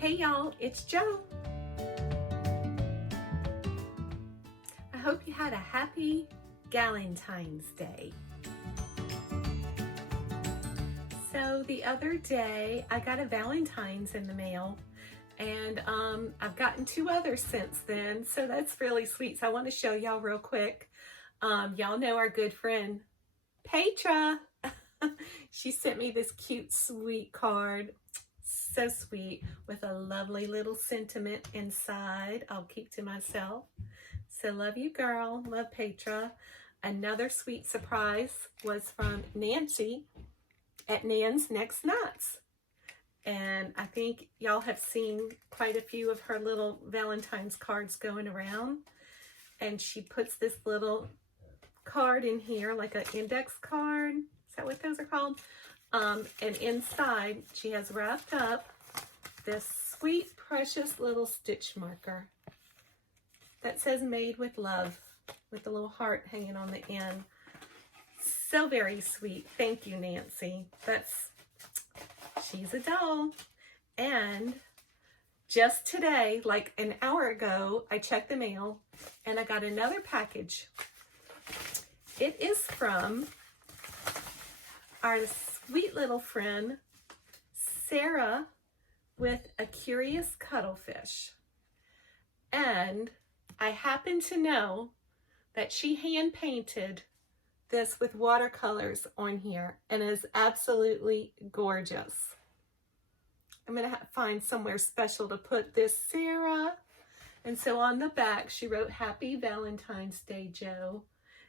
Hey y'all, it's Jo. I hope you had a happy Galentine's Day. So the other day I got a Valentine's in the mail, and I've gotten 2 others since then, so that's really sweet. So I want to show y'all real quick. Y'all know our good friend Petra. She sent me this cute sweet card. So sweet, with a lovely little sentiment inside I'll keep to myself. So love you, girl. Love, Petra. Another sweet surprise was from Nancy at NAN'S Next Nuts. And I think y'all have seen quite a few of her little Valentine's cards going around. And she puts this little card in here, like an index card. Is that what those are called? And inside she has wrapped up this sweet, precious little stitch marker that says "Made with Love," with a little heart hanging on the end. So very sweet. Thank you, Nancy. She's a doll. And just today, like an hour ago, I checked the mail and I got another package. It is from our sweet little friend, Sarah, with a curious cuttlefish. And I happen to know that she hand painted this with watercolors on here and is absolutely gorgeous. I'm gonna find somewhere special to put this, Sarah. And so on the back, she wrote, "Happy Valentine's Day, Jo."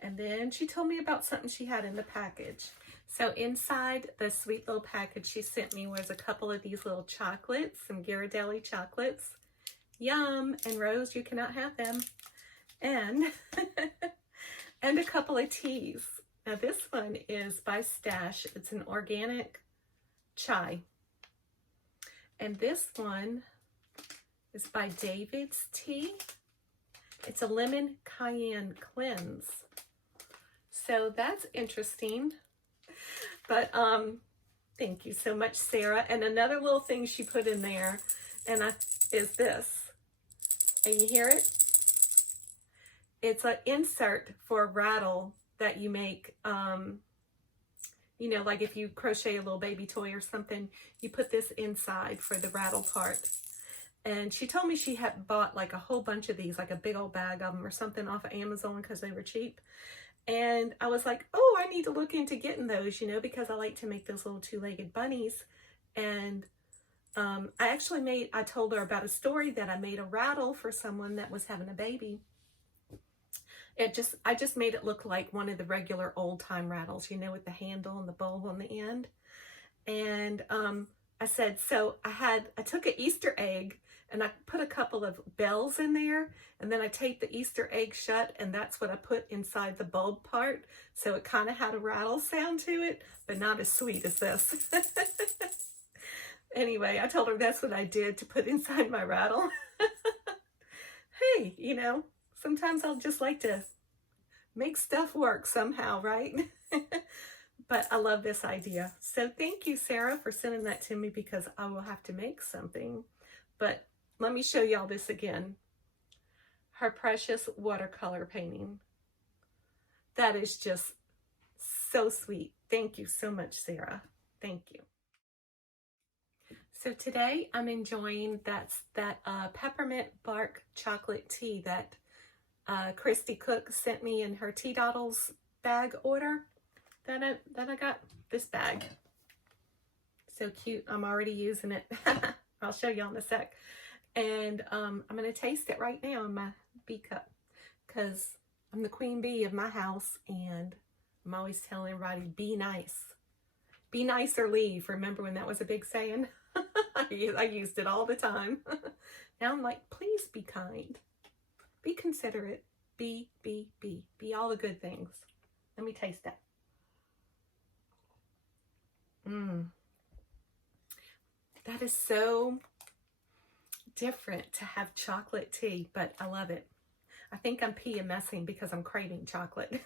And then she told me about something she had in the package. So inside the sweet little package she sent me was a couple of these little chocolates, some Ghirardelli chocolates. Yum! And Rose, you cannot have them. And, and a couple of teas. Now this one is by Stash. It's an organic chai. And this one is by David's Tea. It's a lemon cayenne cleanse. So that's interesting. But thank you so much, Sarah. And another little thing she put in there is this. And you hear it? It's an insert for a rattle that you make. You know, like if you crochet a little baby toy or something, you put this inside for the rattle part. And she told me she had bought like a whole bunch of these, like a big old bag of them or something off of Amazon because they were cheap. And I was like, oh, I need to look into getting those, you know, because I like to make those little 2-legged bunnies. And I told her about a story that I made a rattle for someone that was having a baby. I just made it look like one of the regular old time rattles, you know, with the handle and the bulb on the end. And I said, so I took an Easter egg and I put a couple of bells in there, and then I taped the Easter egg shut, and that's what I put inside the bulb part. So it kind of had a rattle sound to it, but not as sweet as this. Anyway, I told her that's what I did to put inside my rattle. Hey, you know, sometimes I'll just like to make stuff work somehow, right? But I love this idea. So thank you, Sarah, for sending that to me, because I will have to make something. But let me show y'all this again. Her precious watercolor painting. That is just so sweet. Thank you so much, Sarah. Thank you. So today I'm enjoying that peppermint bark chocolate tea that Christy Cook sent me in her Tea Doddles bag order that I got. This bag. So cute. I'm already using it. I'll show you in a sec. And I'm going to taste it right now in my bee cup, because I'm the queen bee of my house, and I'm always telling everybody, be nice. Be nice or leave. Remember when that was a big saying? I used it all the time. Now I'm like, please be kind. Be considerate. Be all the good things. Let me taste that. That is so different to have chocolate tea, but I love it. I think I'm PMSing because I'm craving chocolate.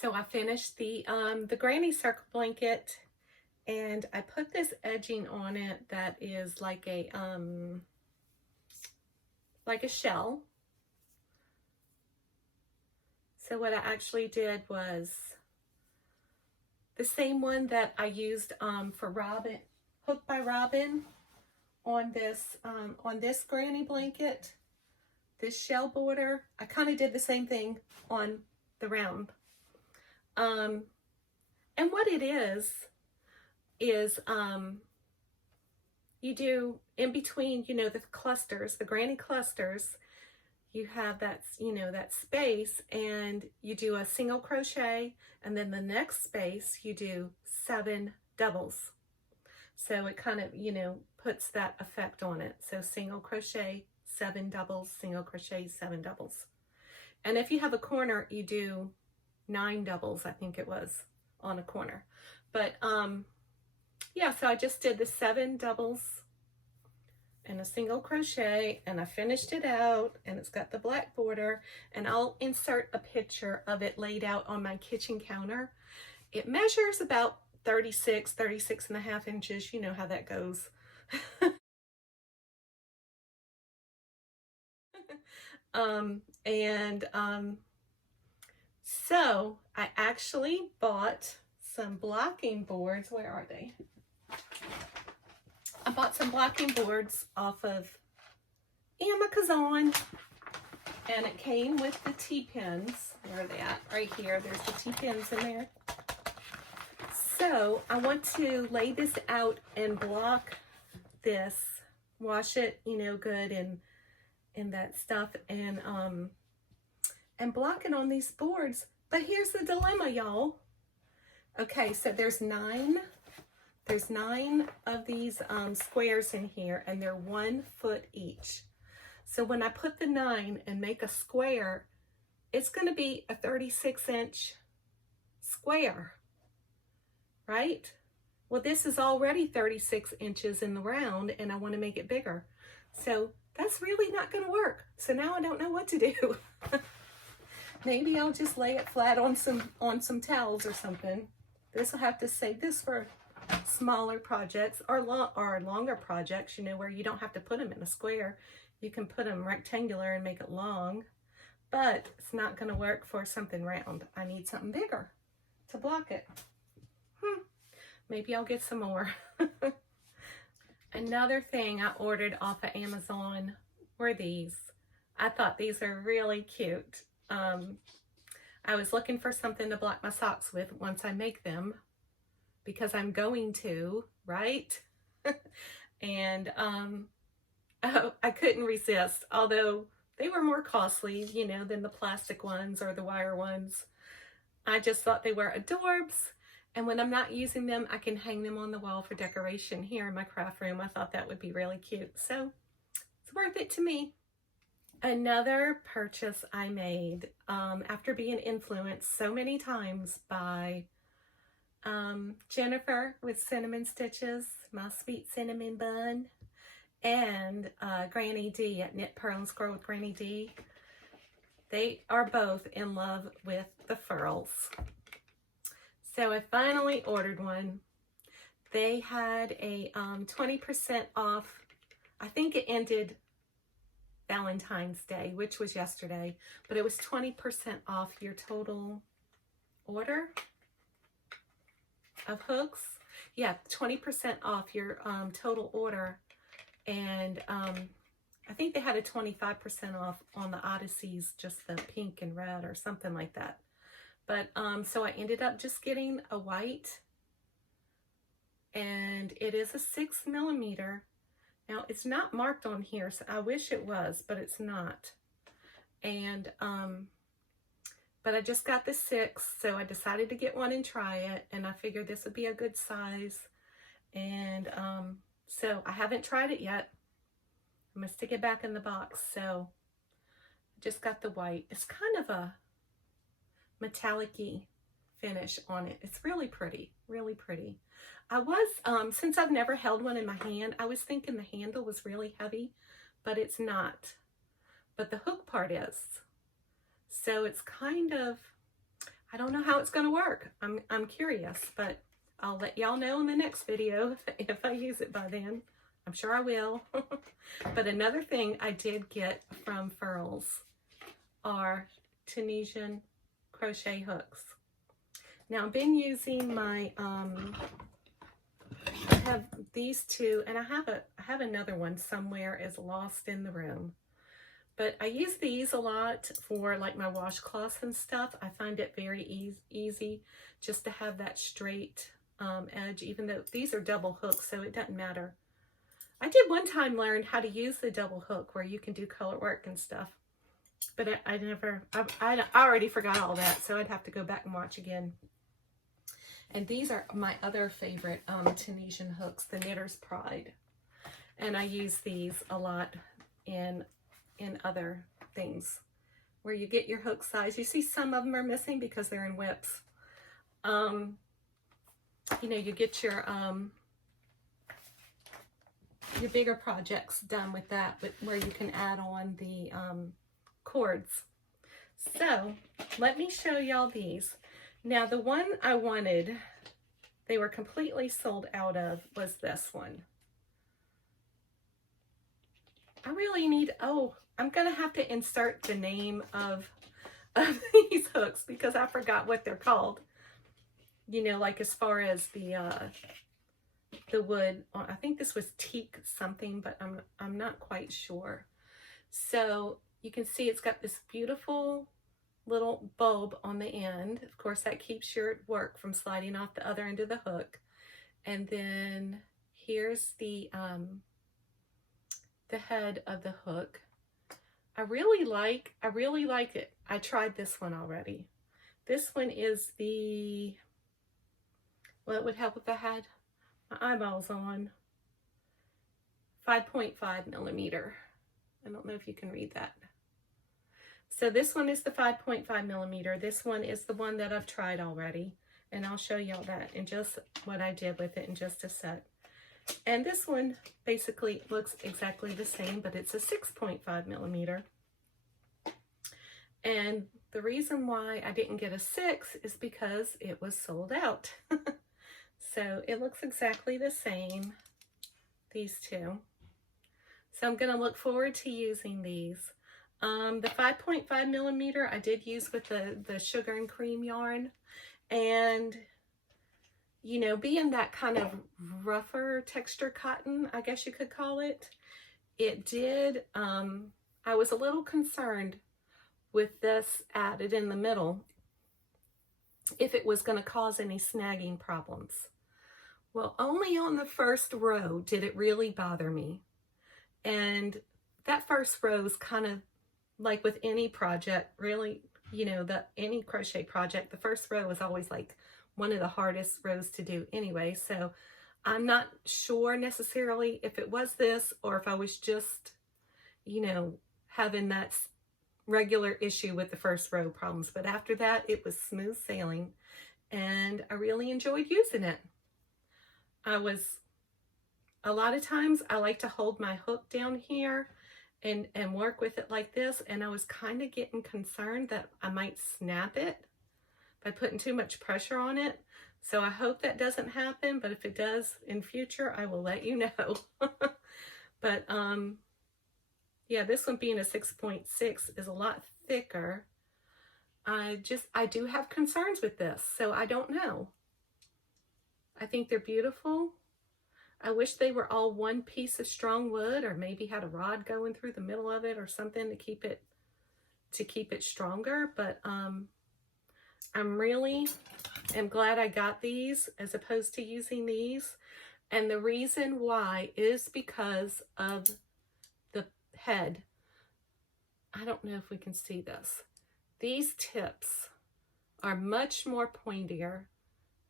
So I finished the granny circle blanket, And I put this edging on it that is like a shell. So what I actually did was the same one that I used for Robin, Hook by Robin, on this granny blanket, this shell border. I kind of did the same thing on the round. And what it is you do in between, you know, the clusters, the granny clusters, you have that, you know, that space, and you do a single crochet, and then the next space you do 7 doubles. So it kind of, you know, puts that effect on it. So single crochet, 7 doubles, single crochet, 7 doubles. And if you have a corner, you do 9 doubles, I think it was, on a corner. But yeah, so I just did the 7 doubles and a single crochet, and I finished it out, and it's got the black border, and I'll insert a picture of it laid out on my kitchen counter. It measures about 36 and a half inches. You know how that goes. So I actually bought some blocking boards. Where are they? I bought some blocking boards off of Amazon, and it came with the T-pins. Where are they at? Right here. There's the T-pins in there. So I want to lay this out and block this, wash it, you know, good and that stuff, and block it on these boards. But here's the dilemma, y'all. Okay, so there's 9 of these squares in here, and they're 1 foot each. So when I put the 9 and make a square, it's going to be a 36-inch square, right? Well, this is already 36 inches in the round, and I want to make it bigger. So that's really not going to work. So now I don't know what to do. Maybe I'll just lay it flat on some towels or something. This will have to save this for smaller projects or longer projects, you know, where you don't have to put them in a square. You can put them rectangular and make it long, but it's not going to work for something round. I need something bigger to block it. Maybe I'll get some more. Another thing I ordered off of Amazon were these. I thought these are really cute. I was looking for something to block my socks with once I make them, because I'm going to, right? And I couldn't resist, although they were more costly, you know, than the plastic ones or the wire ones. I just thought they were adorbs. And when I'm not using them, I can hang them on the wall for decoration here in my craft room. I thought that would be really cute. So it's worth it to me. Another purchase I made after being influenced so many times by Jennifer with Cinnamon Stitches, my sweet cinnamon bun, and Granny D at Knit Purl and Scroll with Granny D. They are both in love with the FURLS. So I finally ordered one. They had a 20% off. I think it ended Valentine's Day, which was yesterday, but it was 20% off your total order of hooks. Yeah, 20% off your total order. And I think they had a 25% off on the Odysseys, just the pink and red or something like that. But so I ended up just getting a white, and it is a 6mm. Now it's not marked on here, so I wish it was, but it's not. And but I just got the 6, so I decided to get one and try it, and I figured this would be a good size. And so I haven't tried it yet. I'm gonna stick it back in the box. So I just got the white. It's kind of a metallic-y finish on it. It's really pretty, really pretty. I was, since I've never held one in my hand, I was thinking the handle was really heavy, but it's not. But the hook part is. So it's kind of, I don't know how it's going to work. I'm curious, but I'll let y'all know in the next video if I use it by then. I'm sure I will. But another thing I did get from FURLS are Tunisian crochet hooks. Now I've been using my, I have these two, and I have another one somewhere is lost in the room. But I use these a lot for like my washcloths and stuff. I find it very easy just to have that straight edge, even though these are double hooks, so it doesn't matter. I did one time learn how to use the double hook where you can do color work and stuff. But I already forgot all that, so I'd have to go back and watch again. And these are my other favorite Tunisian hooks, the Knitter's Pride. And I use these a lot in other things where you get your hook size. You see some of them are missing because they're in whips. You know, you get your bigger projects done with that, but where you can add on the cords. So let me show y'all these. Now the one I wanted, they were completely sold out of, was this one. I really need, oh, I'm gonna have to insert the name of these hooks because I forgot what they're called. You know, like as far as the wood, I think this was teak something, but I'm not quite sure. So you can see it's got this beautiful little bulb on the end. Of course, that keeps your work from sliding off the other end of the hook. And then here's the head of the hook. I really like it. I tried this one already. This one is the, well, it would help if I had my eyeballs on. 5.5 millimeter. I don't know if you can read that. So this one is the 5.5 millimeter. This one is the one that I've tried already. And I'll show y'all that and just what I did with it in just a sec. And this one basically looks exactly the same, but it's a 6.5 millimeter. And the reason why I didn't get a 6 is because it was sold out. So it looks exactly the same, these two. So I'm going to look forward to using these. The 5.5 millimeter I did use with the sugar and cream yarn. And, you know, being that kind of rougher texture cotton, I guess you could call it, it did, I was a little concerned with this added in the middle if it was going to cause any snagging problems. Well, only on the first row did it really bother me. And that first row is kind of like with any project, really, you know, any crochet project, the first row is always like one of the hardest rows to do anyway. So I'm not sure necessarily if it was this or if I was just, you know, having that regular issue with the first row problems. But after that, it was smooth sailing and I really enjoyed using it. A lot of times I like to hold my hook down here and work with it like this, and I was kind of getting concerned that I might snap it by putting too much pressure on it. So I hope that doesn't happen, but if it does in future, I will let you know. But yeah, this one being a 6.6 is a lot thicker. I do have concerns with this, so I don't know. I think they're beautiful. I wish they were all one piece of strong wood, or maybe had a rod going through the middle of it or something to keep it stronger. But I'm really glad I got these as opposed to using these. And the reason why is because of the head. I don't know if we can see this. These tips are much more pointier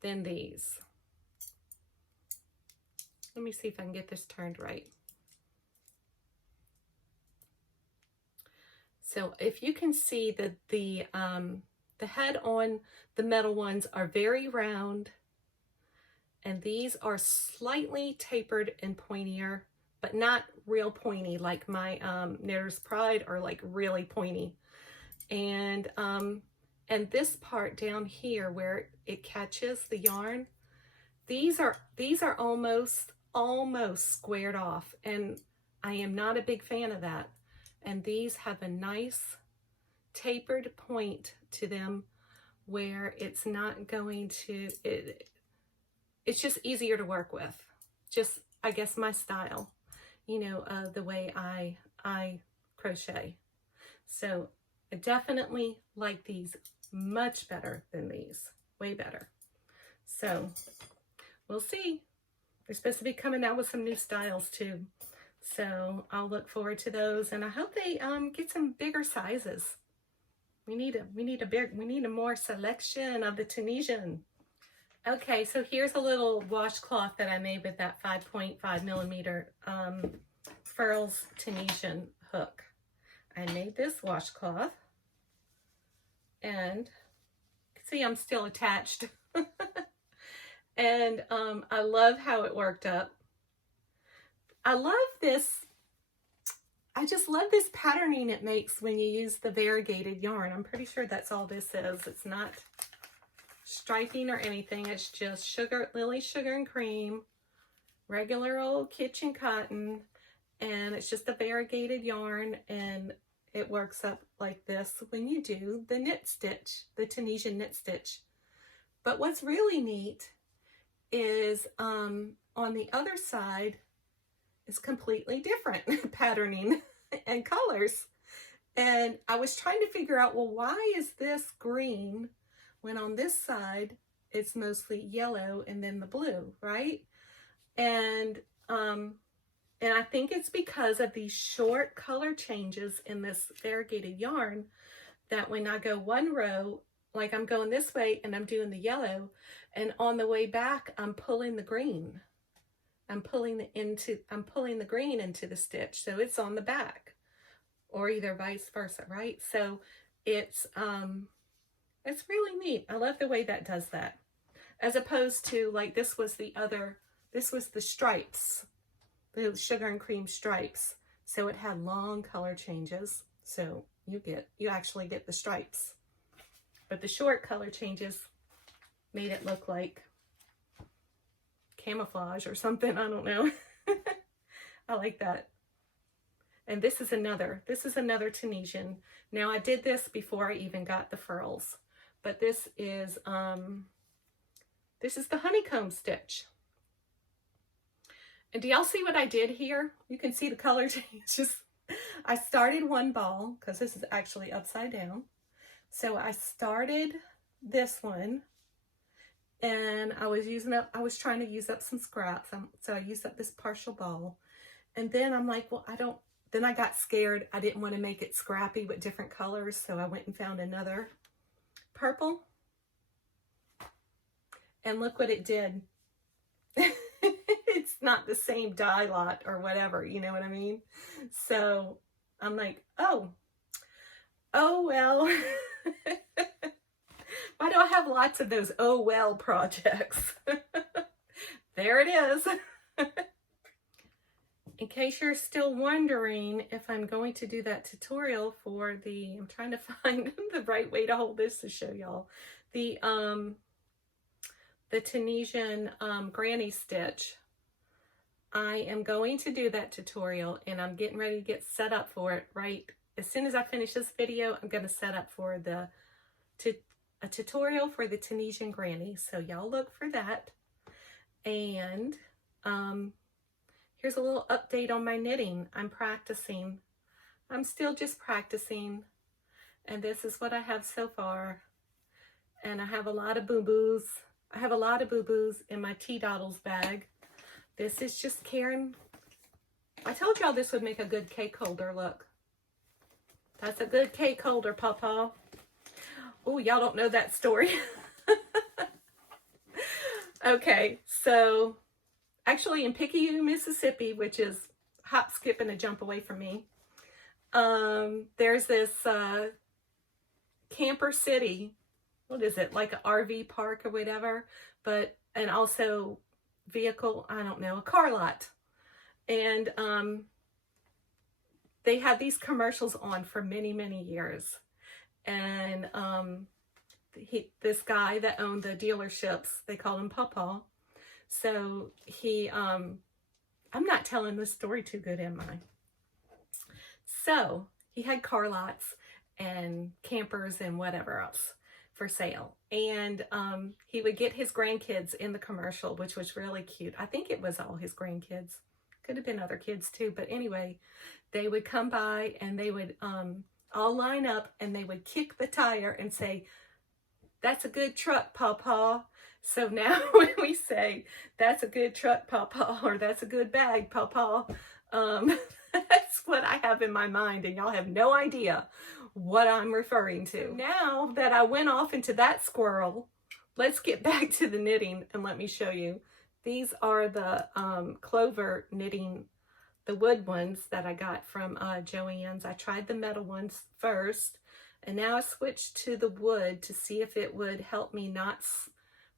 than these. Let me see if I can get this turned right. So if you can see that the head on the metal ones are very round, and these are slightly tapered and pointier, but not real pointy like my Knitter's Pride, or like really pointy. And this part down here where it catches the yarn, these are almost squared off, and I am not a big fan of that. And these have a nice tapered point to them where it's not going to, it's just easier to work with. Just, I guess, my style, you know, the way I crochet. So I definitely like these much better than these, way better. So we'll see. They're supposed to be coming out with some new styles too. So I'll look forward to those, and I hope they get some bigger sizes. We need a more selection of the Tunisian. Okay, so here's a little washcloth that I made with that 5.5 millimeter FURLS Tunisian hook. I made this washcloth, and see, I'm still attached. And I love how it worked up. I love this. I just love this patterning it makes when you use the variegated yarn. I'm pretty sure that's all this is. It's not striping or anything. It's just sugar, Lily sugar and cream, regular old kitchen cotton, and it's just a variegated yarn, and it works up like this when you do the knit stitch, the Tunisian knit stitch. But what's really neat is on the other side is completely different patterning and colors. And I was trying to figure out, well, why is this green when on this side it's mostly yellow and then the blue, right? And I think it's because of these short color changes in this variegated yarn, that when I go one row, like I'm going this way and I'm doing the yellow, and on the way back I'm pulling the green. I'm pulling the green into the stitch, so it's on the back, or either vice versa, right? So it's really neat. I love the way that does that, as opposed to like this was the stripes, the sugar and cream stripes. So it had long color changes. So you actually get the stripes, but the short color changes made it look like camouflage or something. I don't know. I like that. And this is another Tunisian. Now I did this before I even got the FURLS, but this is the Honeycomb Stitch. And do y'all see what I did here? You can see the color changes. I started one ball, because this is actually upside down. So I started this one, and I was trying to use up some scraps. So I used up this partial ball. And then I'm like, well, then I got scared. I didn't want to make it scrappy with different colors. So I went and found another purple. And look what it did. It's not the same dye lot or whatever, you know what I mean? So I'm like, oh well. Why do I have lots of those oh well projects? There it is. In case you're still wondering if I'm going to do that tutorial for I'm trying to find the right way to hold this to show y'all. The Tunisian granny stitch. I am going to do that tutorial, and I'm getting ready to get set up for it right as soon as I finish this video. I'm going to set up for a tutorial for the Tunisian granny, so y'all look for that. And here's a little update on my knitting. I'm practicing. I'm still just practicing, and this is what I have so far. And I have a lot of boo-boos. I have a lot of boo-boos in my tea doddles bag. This is just Karen. I told y'all this would make a good cake holder. Look. That's a good cake holder, Pawpaw. Oh, y'all don't know that story. Okay, so actually in Picayune, Mississippi, which is hop, skip, and a jump away from me, there's this camper city. What is it? Like an RV park or whatever, and also vehicle, I don't know, a car lot. And they had these commercials on for many, many years. And this guy that owned the dealerships, they called him Pawpaw. So he, I'm not telling this story too good, am I? So he had car lots and campers and whatever else for sale. And he would get his grandkids in the commercial, which was really cute. I think it was all his grandkids. Could have been other kids too. But anyway, they would come by and they would all line up and they would kick the tire and say, "That's a good truck, Pawpaw." So now when we say, "That's a good truck, Pawpaw," or "That's a good bag, Pawpaw," that's what I have in my mind, and y'all have no idea what I'm referring to. Now that I went off into that squirrel, let's get back to the knitting and let me show you. These are the clover knitting, the wood ones that I got from JOANN's. I tried the metal ones first, and now I switched to the wood to see if it would help me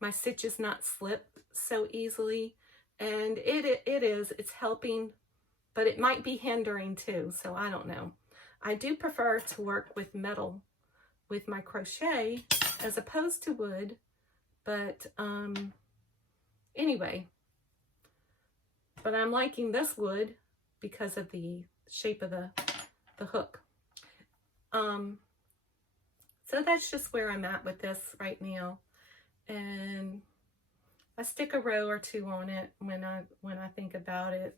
my stitches not slip so easily. And it's helping, but it might be hindering too, so I don't know. I do prefer to work with metal with my crochet as opposed to wood, but anyway, but I'm liking this wood because of the shape of the hook. So that's just where I'm at with this right now, and I stick a row or two on it when I think about it.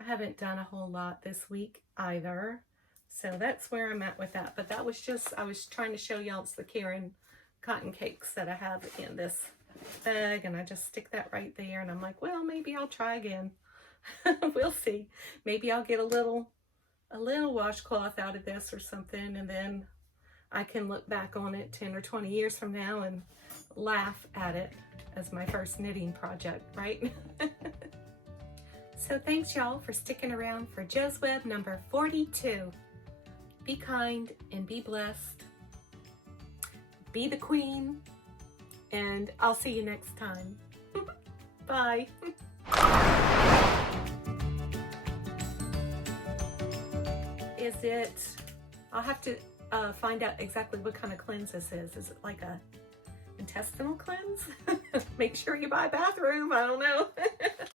I haven't done a whole lot this week either, so that's where I'm at with that. But that was just, I was trying to show y'all the Karen cotton cakes that I have in this bag, and I just stick that right there, and I'm like, well, maybe I'll try again. We'll see. Maybe I'll get a little washcloth out of this or something, and then I can look back on it 10 or 20 years from now and laugh at it as my first knitting project, right? So thanks y'all for sticking around for Jo's Web number 42. Be kind and be blessed. Be the queen, and I'll see you next time. Bye. Is it, I'll have to find out exactly what kind of cleanse this is. Is it like a intestinal cleanse? Make sure you buy a bathroom. I don't know.